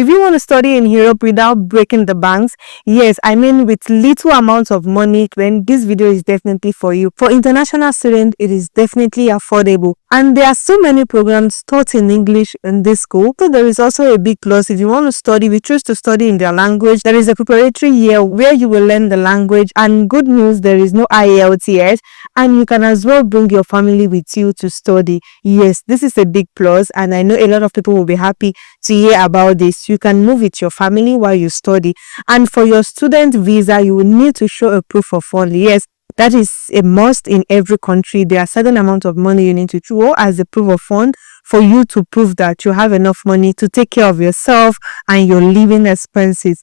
If you want to study in Europe without breaking the banks, yes, I mean with little amounts of money, then this video is definitely for you. For international students, it is definitely affordable. And there are so many programs taught in English in this school. So there is also a big plus. If you want to study, we choose to study in their language. There is a preparatory year where you will learn the language. And good news, there is no IELTS. And you can as well bring your family with you to study. Yes, this is a big plus. And I know a lot of people will be happy to hear about this. You can move with your family while you study. And for your student visa, you will need to show a proof of fund. Yes, that is a must in every country. There are certain amount of money you need to show as a proof of fund for you to prove that you have enough money to take care of yourself and your living expenses.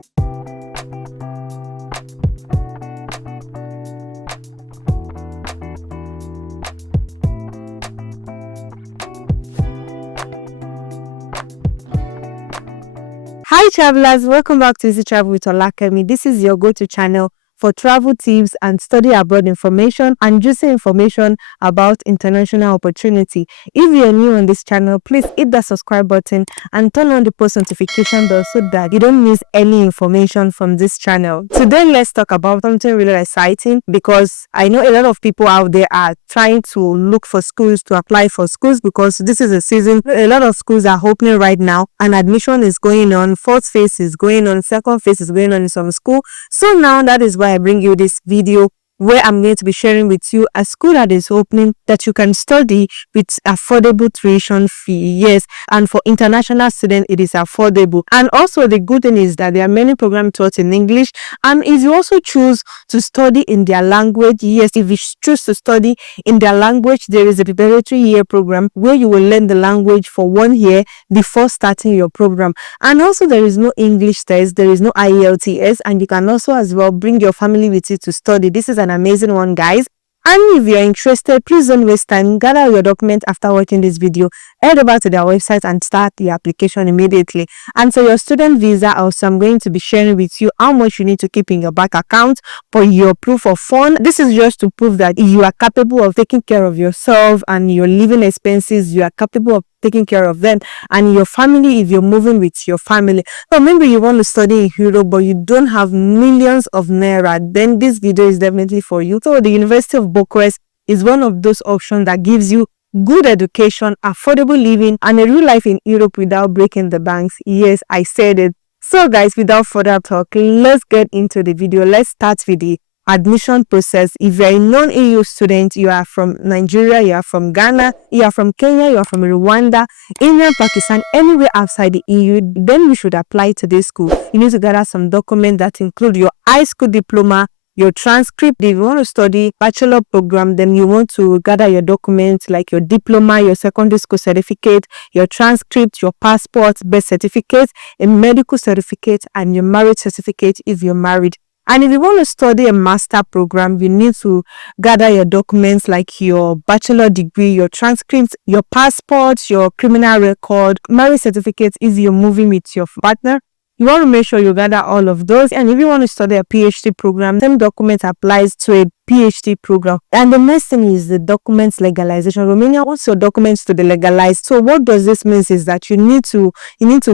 Hi travelers, welcome back to Easy Travel with Olakemi. This is your go-to channel for travel tips and study abroad information and juicy information about international opportunity. If you're new on this channel, please hit the subscribe button and turn on the post notification bell so that you don't miss any information from this channel. Today, let's talk about something really exciting because I know a lot of people out there are trying to look for schools, to apply for schools because this is a season. A lot of schools are opening right now and admission is going on. Fourth phase is going on. Second phase is going on in some school. So now that is why I bring you this video where I'm going to be sharing with you a school that is opening that you can study with affordable tuition fee. Yes, and for international students, it is affordable. And also the good thing is that there are many programs taught in English. And if you also choose to study in their language, yes, if you choose to study in their language, there is a preparatory year program where you will learn the language for 1 year before starting your program. And also there is no English test, there is no IELTS, and you can also as well bring your family with you to study. This is an amazing one, guys. And if you're interested, please don't waste time. Gather your document after watching this video. Head over to their website and start the application immediately. And so your student visa, also I'm going to be sharing with you how much you need to keep in your bank account for your proof of fund. This is just to prove that you are capable of taking care of yourself and your living expenses. You are capable of taking care of them and your family if you're moving with your family. So maybe you want to study in Europe but you don't have millions of naira, then this video is definitely for you. So the University of Bucharest is one of those options that gives you good education, affordable living, and a real life in Europe without breaking the banks. Yes, I said it. So guys, without further talk, let's get into the video. Let's start with the admission process. If you're a non-EU student, you are from Nigeria, you are from Ghana, you are from Kenya, you are from Rwanda, India, Pakistan, anywhere outside the EU, then you should apply to this school. You need to gather some documents that include your high school diploma, your transcript. If you want to study bachelor program, then you want to gather your documents like your diploma, your secondary school certificate, your transcript, your passport, birth certificate, a medical certificate, and your marriage certificate if you're married. And if you want to study a master program, you need to gather your documents like your bachelor degree, your transcripts, your passport, your criminal record, marriage certificate if you're moving with your partner. You want to make sure you gather all of those. And if you want to study a PhD program, same document applies to a PhD program. And the next thing is the documents legalization. Romania wants your documents to be legalized. So what does this mean is that you need to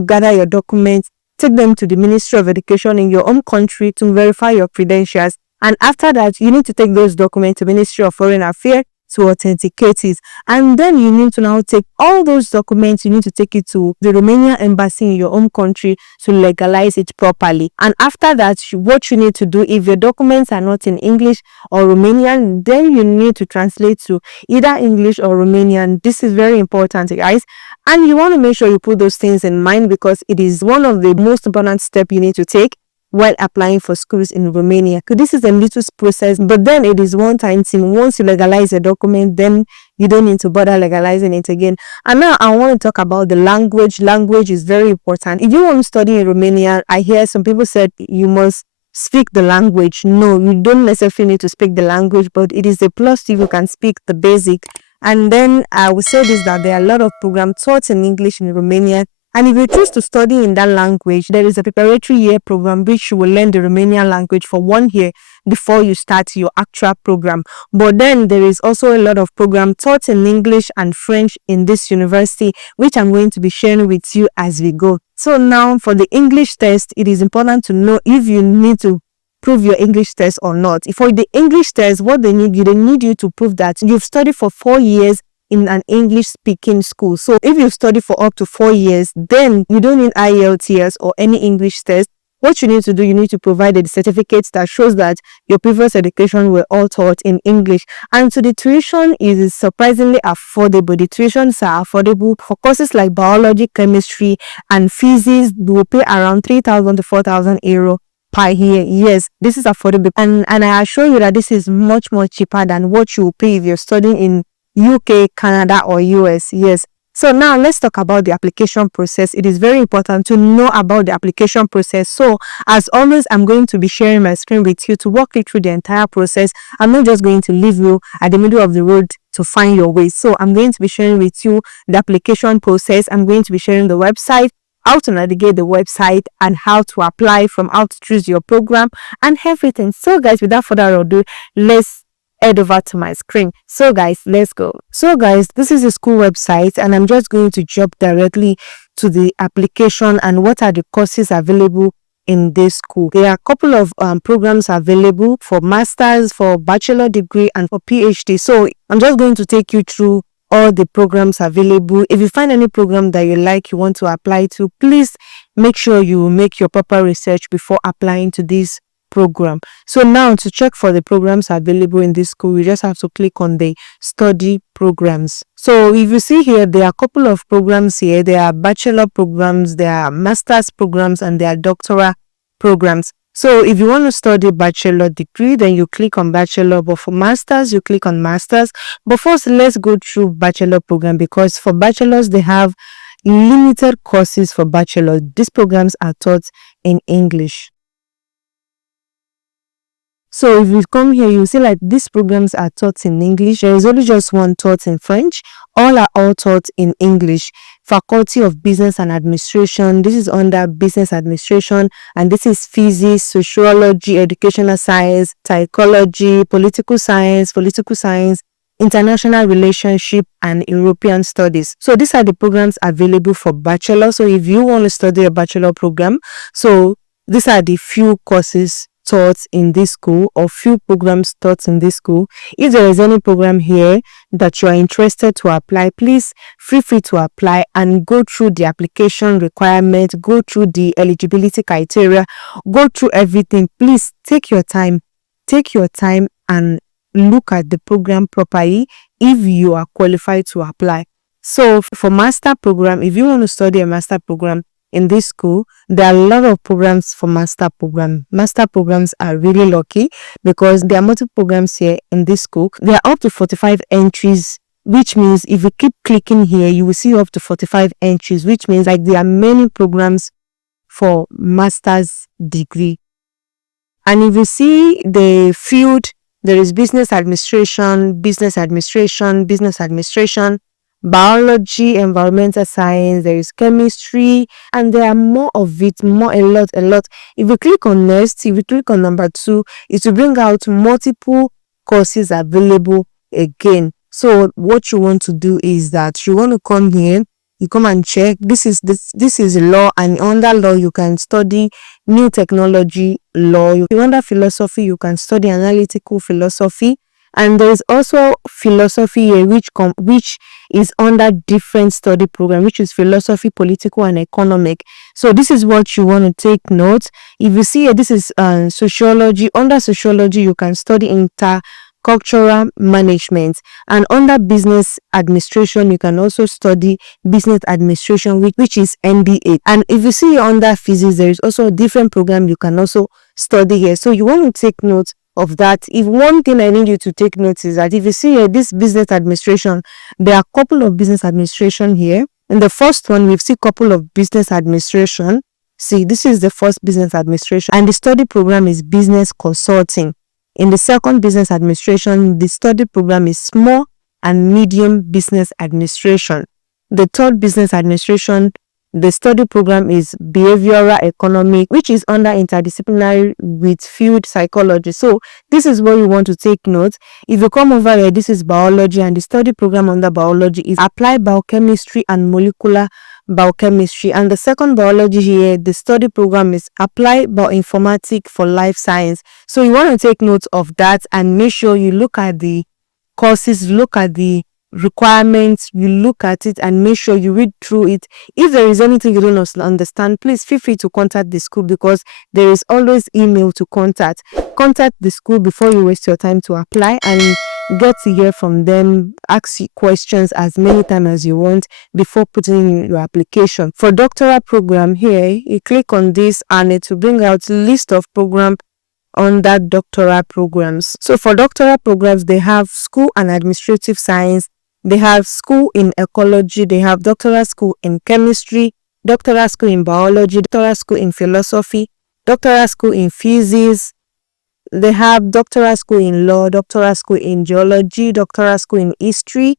gather your documents, take them to the Ministry of Education in your home country to verify your credentials. And after that, you need to take those documents to Ministry of Foreign Affairs to authenticate it. And then you need to now take all those documents, you need to take it to the Romanian embassy in your home country to legalize it properly. And after that, what you need to do, if your documents are not in English or Romanian, then you need to translate to either English or Romanian. This is very important, guys. And you want to make sure you put those things in mind because it is one of the most important steps you need to take while applying for schools in Romania. This is a little process, but then it is one-time thing. Once you legalize a document, then you don't need to bother legalizing it again. And now I want to talk about the language. Language is very important. If you want to study in Romania, I hear some people said you must speak the language. No, you don't necessarily need to speak the language, but it is a plus if you can speak the basic. And then I will say this, that there are a lot of programs taught in English in Romania. And if you choose to study in that language, there is a preparatory year program which you will learn the Romanian language for 1 year before you start your actual program. But then there is also a lot of program taught in English and French in this university, which I'm going to be sharing with you as we go. So now for the English test, it is important to know if you need to prove your English test or not. For the English test, what they need you to prove that you've studied for 4 years in an English speaking school. So if you've studied for up to 4 years, then you don't need IELTS or any English test. What you need to do, you need to provide the certificates that shows that your previous education were all taught in English. And so the tuition is surprisingly affordable. The tuitions are affordable for courses like biology, chemistry, and physics. You will pay around 3,000 to 4,000 euro per year. Yes, this is affordable. And I assure you that this is much more cheaper than what you will pay if you're studying in UK, Canada, or US. Yes. So now let's talk about the application process. It is very important to know about the application process. So as always, I'm going to be sharing my screen with you to walk you through the entire process. I'm not just going to leave you at the middle of the road to find your way. So I'm going to be sharing with you the application process. I'm going to be sharing the website, how to navigate the website, and how to apply, from how to choose your program and everything. So guys, without further ado, let's head over to my screen. So guys, let's go. So guys, this is the school website, and I'm just going to jump directly to the application and what are the courses available in this school. There are a couple of programs available for masters, for bachelor degree, and for PhD. So I'm just going to take you through all the programs available. If you find any program that you like, you want to apply to, please make sure you make your proper research before applying to this program. So now to check for the programs available in this school, we just have to click on the study programs. So if you see here, there are a couple of programs here. There are bachelor programs, there are master's programs, and there are doctoral programs. So if you want to study bachelor degree, then you click on bachelor, but for masters, you click on masters. But first, let's go through bachelor program, because for bachelors, they have limited courses for bachelor. These programs are taught in English. So if you come here, you see like these programs are taught in English. There is only just one taught in French. All are all taught in English. Faculty of Business and Administration. This is under Business Administration, and this is physics, sociology, educational science, psychology, political science, international relationship, and European studies. So these are the programs available for bachelor. So if you want to study a bachelor program, so these are the few courses taught in this school, or few programs taught in this school. If there is any program here that you are interested to apply, please feel free to apply and go through the application requirements, go through the eligibility criteria, go through everything. Please take your time and look at the program properly if you are qualified to apply. So for master program, if you want to study a master program in this school, there are a lot of programs for master program. Master programs are really lucky because there are multiple programs here in this school. There are up to 45 entries, which means if you keep clicking here, you will see up to 45 entries, which means like there are many programs for master's degree. And if you see the field, there is business administration, biology, environmental science, there is chemistry, and there are more of it, a lot. If you click on next, if you click on number 2, it will bring out multiple courses available again. So what you want to do is that you want to come here, you come and check. This is law, and under law you can study new technology law. If you under philosophy, you can study analytical philosophy. And there is also philosophy here, which is under different study program, which is philosophy, political, and economic. So this is what you want to take note. If you see here, this is sociology. Under sociology, you can study intercultural management, and under business administration, you can also study business administration, which is MBA. And if you see here under physics, there is also a different program you can also study here. So you want to take note of that. If one thing I need you to take note is that if you see here this business administration, there are a couple of business administration here. In the first one, we've seen a couple of business administration. See, this is the first business administration, and the study program is business consulting. In the second business administration, the study program is small and medium business administration. The third business administration The study program is behavioral economic, which is under interdisciplinary with field psychology. So this is where you want to take note. If you come over here, this is biology, and the study program under biology is applied biochemistry and molecular biochemistry. And the second biology here, the study program is applied bioinformatics for life science. So you want to take note of that and make sure you look at the courses, look at the requirements, you look at it and make sure you read through it. If there is anything you don't understand, please feel free to contact the school, because there is always email to contact the school before you waste your time to apply, and get to hear from them. Ask questions as many times as you want before putting in your application. For doctoral program here, you click on this and it will bring out a list of programs under doctoral programs. So for doctoral programs, they have school and administrative science, they have school in ecology, they have doctoral school in chemistry, doctoral school in biology, doctoral school in philosophy, doctoral school in physics, they have doctoral school in law, doctoral school in geology, doctoral school in history,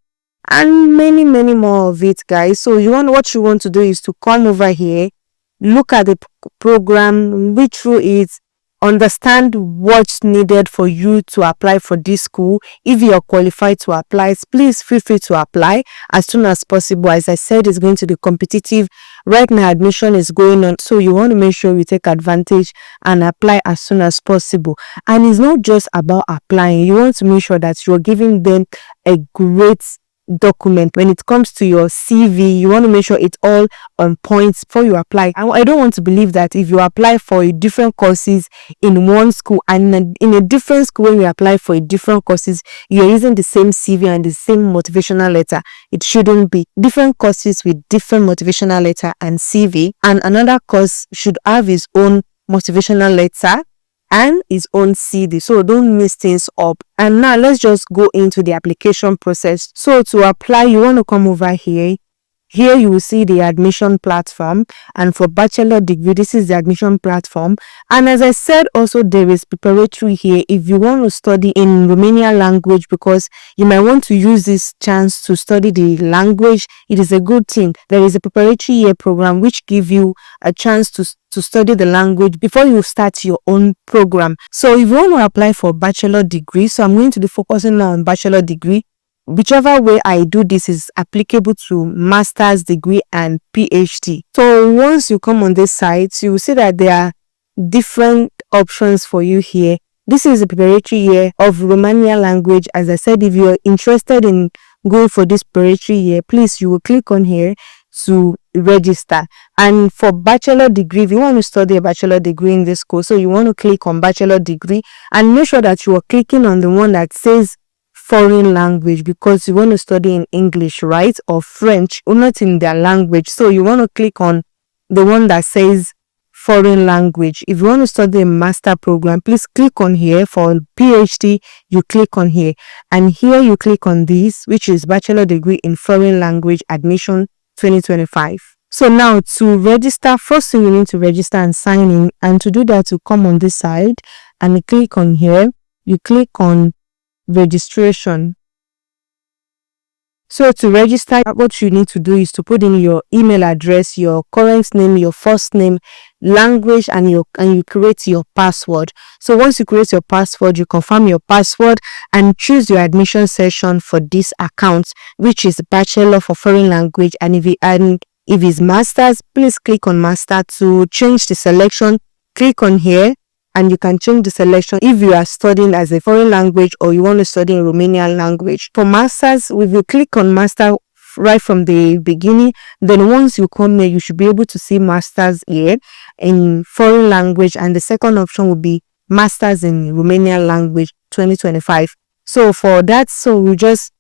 and many more of it, guys. So what you want to do is to come over here, look at the program, read through it, understand what's needed for you to apply for this school. If you're qualified to apply, please feel free to apply as soon as possible. As I said, it's going to be competitive. Right now, admission is going on, so you want to make sure you take advantage and apply as soon as possible. And it's not just about applying. You want to make sure that you're giving them a great document. When it comes to your CV, you want to make sure it's all on points before you apply. I don't want to believe that if you apply for different courses in one school and in a different school, when you apply for different courses, you're using the same CV and the same motivational letter. It shouldn't be. Different courses with different motivational letter and CV, and another course should have its own motivational letter and his own CV. So don't mix things up. And now let's just go into the application process. So to apply, you want to come over here. Here you will see the admission platform, and for bachelor degree, this is the admission platform. And as I said, also there is preparatory here if you want to study in Romanian language, because you might want to use this chance to study the language. It is a good thing. There is a preparatory year program which give you a chance to study the language before you start your own program. So if you want to apply for bachelor degree, so I'm going to be focusing now on bachelor degree. Whichever way I do this is applicable to master's degree and PhD. So once you come on this site, you will see that there are different options for you here. This is a preparatory year of Romanian language. As I said, if you're interested in going for this preparatory year, please, you will click on here to register. And for bachelor degree, if you want to study a bachelor degree in this course, so you want to click on bachelor degree and make sure that you are clicking on the one that says foreign language, because you want to study in English, right, or French, or not in their language. So you want to click on the one that says foreign language. If you want to study a master program, please click on here. For PhD, you click on here, and here you click on this, which is bachelor degree in foreign language admission 2025. So now to register, first thing you need to register and sign in, and to do that, you come on this side and you click on here. You click on registration. So to register, what you need to do is to put in your email address, your current name, your first name, language, and you create your password. So once you create your password, you confirm your password and choose your admission session for this account, which is bachelor for foreign language. And if it's masters, please click on master. To change the selection, click on here, and you can change the selection if you are studying as a foreign language or you want to study in Romanian language. For masters, if you click on master right from the beginning, then once you come here, you should be able to see masters here in foreign language, and the second option will be masters in Romanian language 2025. So for that, so we just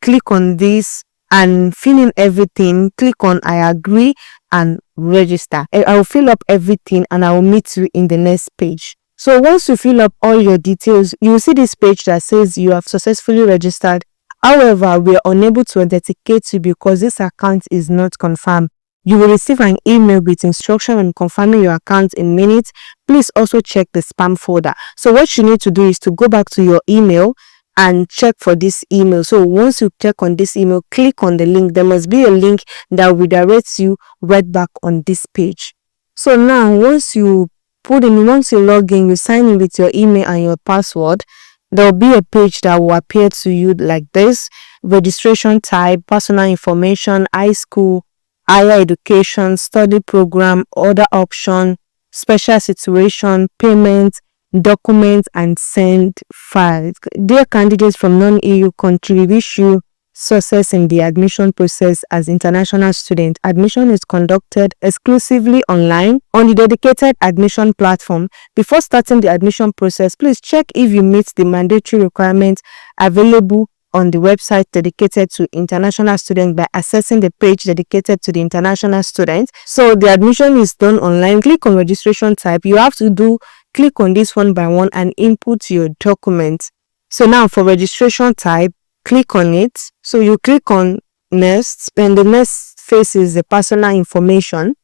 click on this and fill in everything. Click on I agree and register. I will fill up everything and I will meet you in the next page. So once you fill up all your details, you will see this page that says you have successfully registered. However, we are unable to authenticate you because this account is not confirmed. You will receive an email with instruction on confirming your account in minutes. Please also check the spam folder. So what you need to do is to go back to your email and check for this email. So once you check on this email, click on the link. There must be a link that redirects you right back on this page. So now once you log in, you sign in with your email and your password, there will be a page that will appear to you like this: registration type, personal information, high school, higher education, study program, other option, special situation, payment, documents, and send files. Dear candidates from non-EU country, wish you success in the admission process as international student. Admission is conducted exclusively online on the dedicated admission platform. Before starting the admission process, please check if you meet the mandatory requirements available on the website dedicated to international students by accessing the page dedicated to the international students. So the admission is done online. Click on registration type. You have to click on this one by one and input your documents. So now for registration type, click on it. So you click on next, and the next phase is the personal information.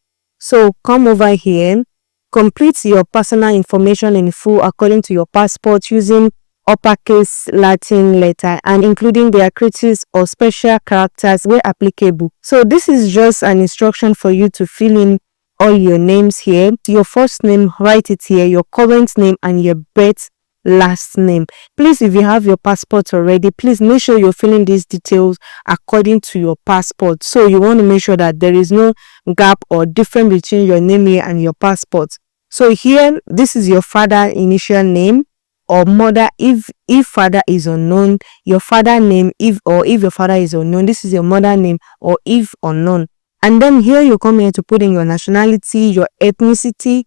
So come over here, complete your personal information in full according to your passport using uppercase Latin letter and including diacritics or special characters where applicable. So this is just an instruction for you to fill in all your names here. Your first name, write it here, your current name, and your birth last name. Please, if you have your passport already, please make sure you're filling these details according to your passport. So you want to make sure that there is no gap or difference between your name here and your passport. So here, this is your father initial name or mother if father is unknown, your father name if your father is unknown, this is your mother name or if unknown. And then here you come here to put in your nationality, your ethnicity,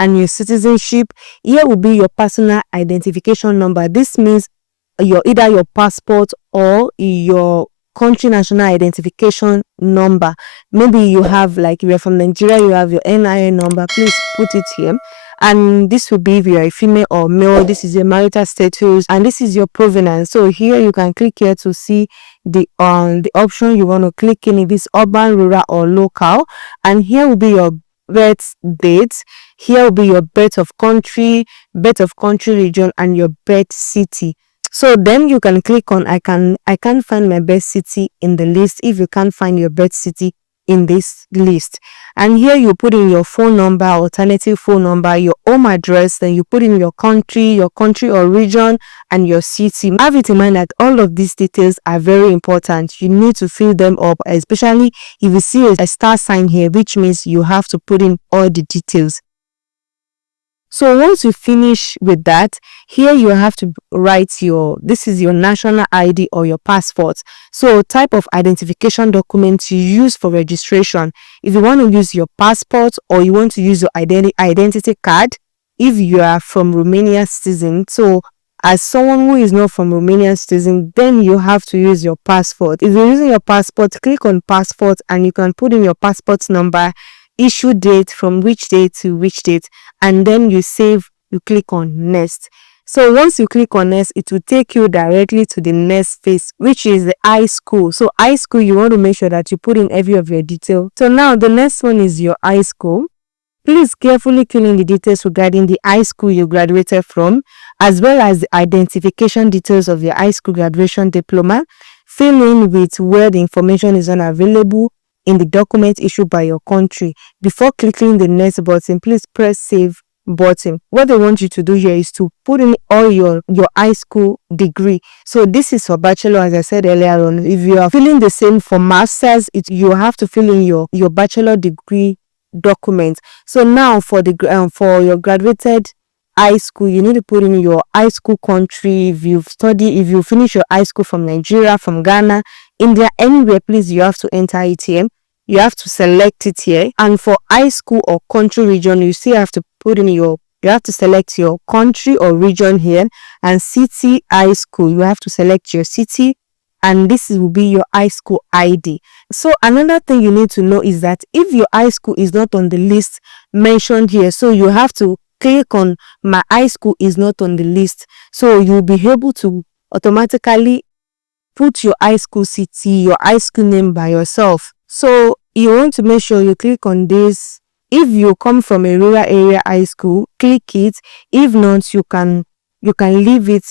and your citizenship. Here will be your personal identification number. This means either your passport or your country national identification number. Maybe you have, like, if you're from Nigeria, you have your NIN number. Please put it here. And this will be if you're a female or male. This is your marital status, and this is your provenance. So here you can click here to see the option you want to click in, if it's urban, rural, or local. And here will be your birth date. Here will be your birth of country region, and your birth city. So then you can click on I can't find my birth city in the list if you can't find your birth city in this list. And here you put in your phone number, alternative phone number, your home address, then you put in your country or region, and your city. Have it in mind that all of these details are very important. You need to fill them up, especially if you see a star sign here, which means you have to put in all the details. So once you finish with that, here you have to write this is your national ID or your passport. So type of identification document you use for registration. If you want to use your passport or you want to use your identity card, if you are from Romania citizen. So as someone who is not from Romania citizen, then you have to use your passport. If you're using your passport, click on passport and you can put in your passport number, issue date, from which date to which date, and then you click on next. So once you click on next, it will take you directly to the next phase, which is the high school. So high school, you want to make sure that you put in every of your details. So now the next one is your high school. Please carefully fill in the details regarding the high school you graduated from, as well as the identification details of your high school graduation diploma. Fill in with where the information is unavailable in the document issued by your country. Before clicking the next button, please press save button. What they want you to do here is to put in all your high school degree. So this is for bachelor, as I said earlier on. If you are filling the same for masters, you have to fill in your bachelor degree document. So now for your graduated high school, you need to put in your high school country. If you finish your high school from Nigeria, from Ghana, India, anywhere, please, you have to enter it here. You have to select it here. And for high school or country region, you still have to put in you have to select your country or region here. And city, high school, you have to select your city, and this will be your high school ID. So another thing you need to know is that if your high school is not on the list mentioned here, so you have to click on my high school is not on the list. So you'll be able to automatically put your high school city, your high school name by yourself. So you want to make sure you click on this. If you come from a rural area high school, click it. If not, you can leave it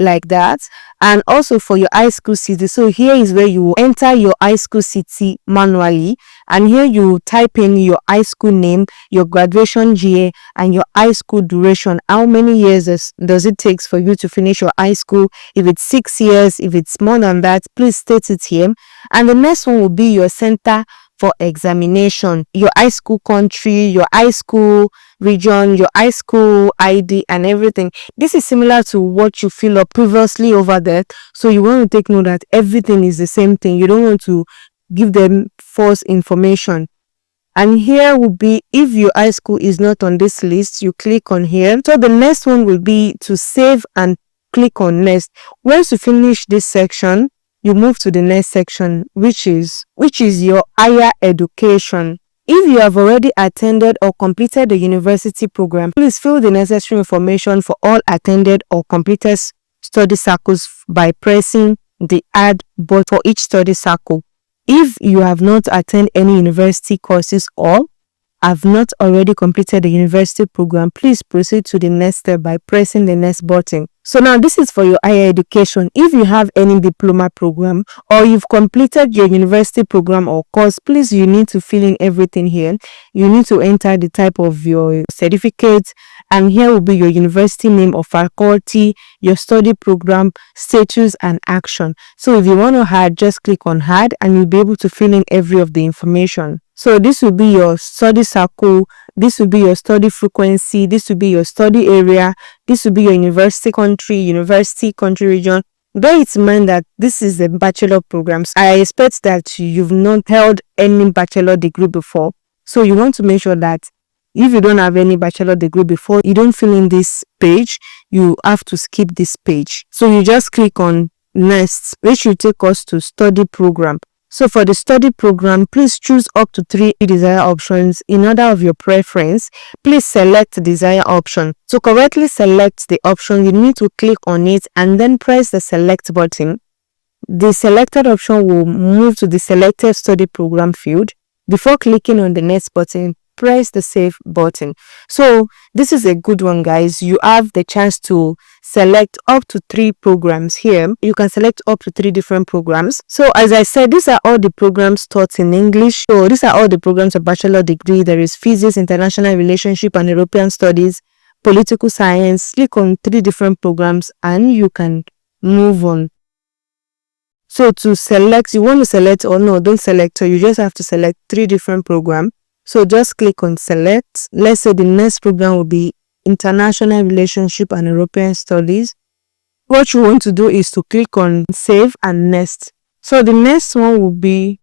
like that. And also for your high school city, so here is where you will enter your high school city manually, and here you type in your high school name, your graduation year, and your high school duration. How many years does it take for you to finish your high school? If it's 6 years, if it's more than that, please state it here. And the next one will be your center for examination, your high school country, your high school region, your high school ID, and everything. This is similar to what you fill up previously over there, so you want to take note that everything is the same thing. You don't want to give them false information. And here will be, if your high school is not on this list, you click on here. So the next one will be to save and click on next. Once you finish this section, you move to the next section, which is your higher education. If you have already attended or completed the university program, please fill the necessary information for all attended or completed study circles by pressing the add button for each study circle. If you have not attended any university courses or have not already completed the university program, please proceed to the next step by pressing the next button. So now this is for your higher education. If you have any diploma program or you've completed your university program or course, please, you need to fill in everything here. You need to enter the type of your certificate, and here will be your university name or faculty, your study program, status, and action. So if you want to add, just click on add and you'll be able to fill in every of the information. So this will be your study circle, this will be your study frequency, this will be your study area, this will be your university country region. Bear it in mind that this is a bachelor program. I expect that you've not held any bachelor degree before. So you want to make sure that if you don't have any bachelor degree before, you don't fill in this page, you have to skip this page. So you just click on next, which will take us to study program. So for the study program, please choose up to 3 desired options in order of your preference. Please select the desired option. To correctly select the option, you need to click on it and then press the select button. The selected option will move to the selected study program field. Before clicking on the next button, press the save button. So this is a good one, guys. You have the chance to select up to 3 programs here. You can select up to 3 different programs. So as I said, these are all the programs taught in English. So these are all the programs of bachelor degree. There is physics, international relationship and European studies, political science. Click on 3 different programs and you can move on. So to select, you want to select or no, don't select. So you just have to select 3 different programs. So just click on select. Let's say the next program will be international relationship and European studies. What you want to do is to click on save and next. So the next one will be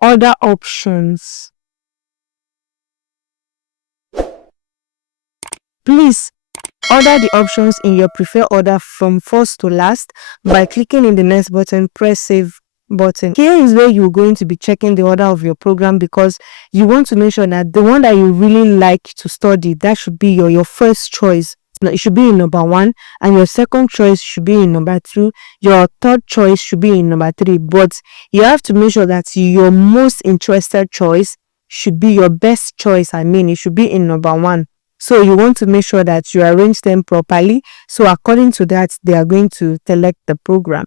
other options. Please order the options in your preferred order from first to last by clicking in the next button, press save button. Here is where you're going to be checking the order of your program, because you want to make sure that the one that you really like to study, that should be your first choice. It should be in number 1, and your second choice should be in number 2. Your third choice should be in number 3. But you have to make sure that your most interested choice should be your best choice. It should be in number 1. So you want to make sure that you arrange them properly. So according to that, they are going to select the program.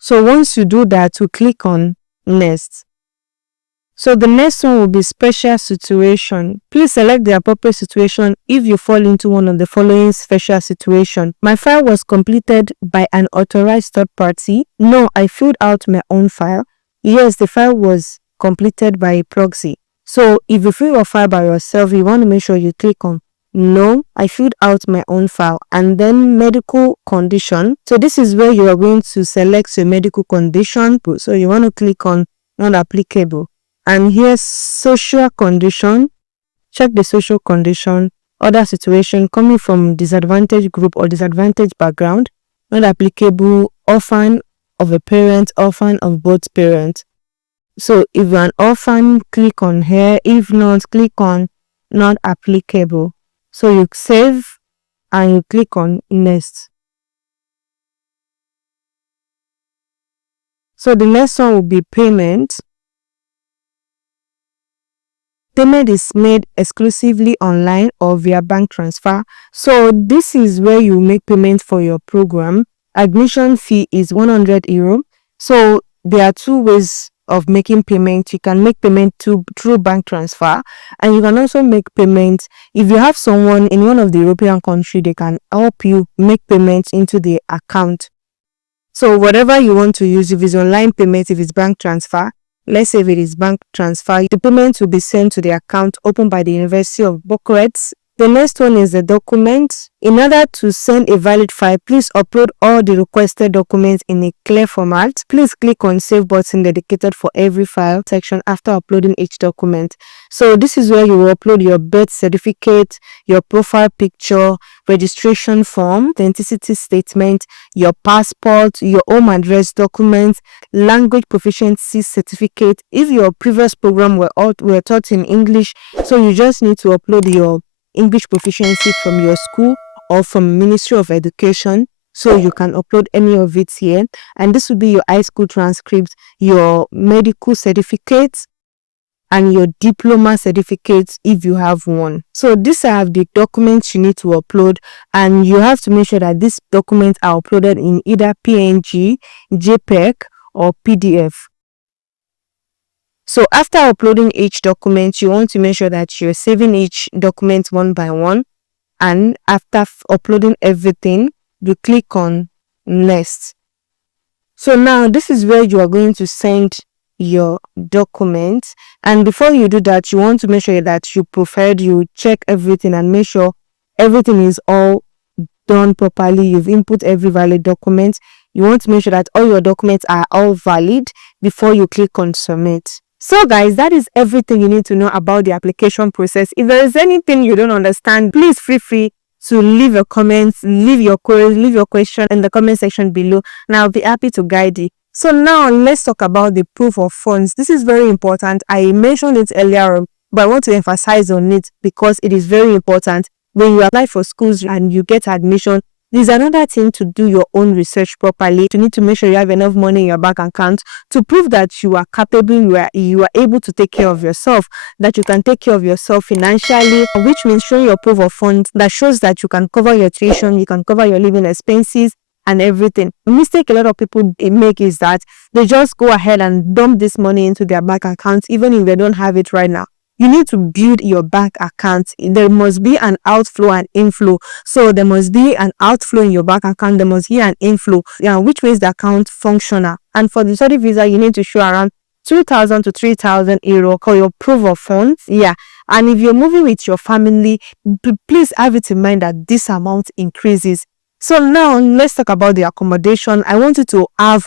So once you do that, you click on next. So the next one will be special situation. Please select the appropriate situation if you fall into one of the following special situation. My file was completed by an authorized third party. No, I filled out my own file. Yes, the file was completed by a proxy. So if you fill your file by yourself, you want to make sure you click on no, I filled out my own file, and then medical condition. So this is where you are going to select your medical condition. So you want to click on not applicable. And here's social condition. Check the social condition. Other situation, coming from disadvantaged group or disadvantaged background. Not applicable. Orphan of a parent, orphan of both parents. So if you're an orphan, click on here. If not, click on not applicable. So you save and you click on next. So the next one will be payment. Payment is made exclusively online or via bank transfer. So this is where you make payment for your program. Admission fee is €100. So there are two ways of making payment. You can make payment through bank transfer, and you can also make payment if you have someone in one of the European countries. They can help you make payment into the account. So whatever you want to use, if it's online payment, if it's bank transfer, let's say if it is bank transfer, the payment will be sent to the account opened by the University of Bucharest. The next one is the document. In order to send a valid file, please upload all the requested documents in a clear format. Please click on Save button dedicated for every file section after uploading each document. So this is where you will upload your birth certificate, your profile picture, registration form, authenticity statement, your passport, your home address documents, language proficiency certificate. If your previous program were taught in English, so you just need to upload your English proficiency from your school or from Ministry of Education, so you can upload any of it here. And this will be your high school transcripts, your medical certificates, and your diploma certificates if you have one. So these are the documents you need to upload, and you have to make sure that these documents are uploaded in either PNG, JPEG, or PDF. So after uploading each document, you want to make sure that you're saving each document one by one. And after uploading everything, you click on Next. So now this is where you are going to send your documents. And before you do that, you want to make sure that you check everything and make sure everything is all done properly. You've input every valid document. You want to make sure that all your documents are all valid before you click on Submit. So guys, that is everything you need to know about the application process. If there is anything you don't understand, please feel free to leave your comments, leave your queries, leave your question in the comment section below, and I'll be happy to guide you. So now let's talk about the proof of funds. This is very important. I mentioned it earlier, but I want to emphasize on it because it is very important. When you apply for schools and you get admission, there's another thing to do your own research properly. You need to make sure you have enough money in your bank account to prove that you are capable, you are able to take care of yourself, that you can take care of yourself financially, which means showing your proof of funds that shows that you can cover your tuition, you can cover your living expenses and everything. The mistake a lot of people make is that they just go ahead and dump this money into their bank account even if they don't have it right now. You need to build your bank account. There must be an outflow and inflow. So there must be an outflow in your bank account. There must be an inflow, which makes the account functional. And for the study visa, you need to show around 2,000 to 3,000 euro for your proof of funds. And if you're moving with your family, please have it in mind that this amount increases. So now let's talk about the accommodation. I want you to have,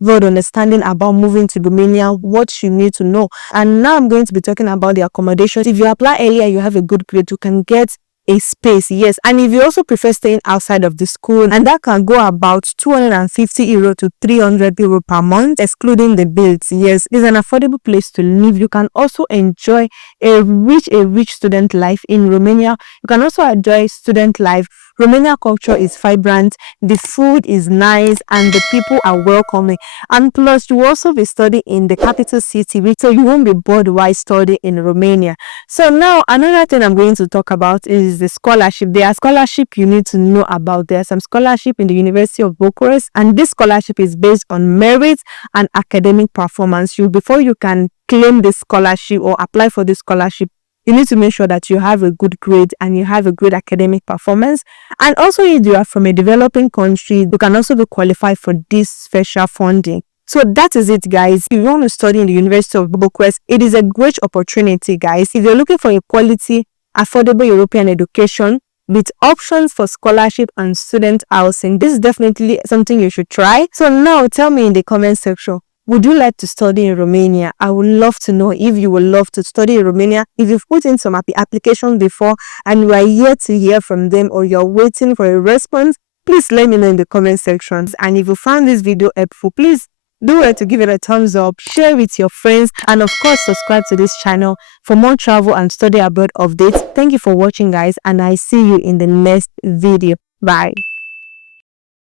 broad understanding about moving to Romania, what you need to know. And now I'm going to be talking about the accommodation. If you apply earlier, you have a good grade, you can get a space, yes. And if you also prefer staying outside of the school, and that can go about 250 euro to 300 euro per month, excluding the bills, yes. It's an affordable place to live. You can also enjoy a rich student life in Romania. You can also enjoy student life. Romania culture is vibrant, the food is nice, and the people are welcoming. And plus, you will also be studying in the capital city, so you won't be bored while studying in Romania. So now, another thing I'm going to talk about is the scholarship. There are scholarships you need to know about. There are some scholarship in the University of Bucharest, and this scholarship is based on merit and academic performance. Before you can claim this scholarship or apply for this scholarship, you need to make sure that you have a good grade and you have a good academic performance. And also, if you are from a developing country, you can also be qualified for this special funding. So that is it, guys. If you want to study in the University of Bucharest, it is a great opportunity, guys. If you're looking for a quality, affordable European education with options for scholarship and student housing, this is definitely something you should try. So now tell me in the comment section, would you like to study in Romania? I would love to know if you would love to study in Romania. If you've put in some application before and you are yet to hear from them, or you're waiting for a response, please let me know in the comment sections. And if you found this video helpful, please do it to give it a thumbs up, share with your friends, and of course subscribe to this channel for more travel and study abroad updates. Thank you for watching, guys, and I see you in the next video. Bye.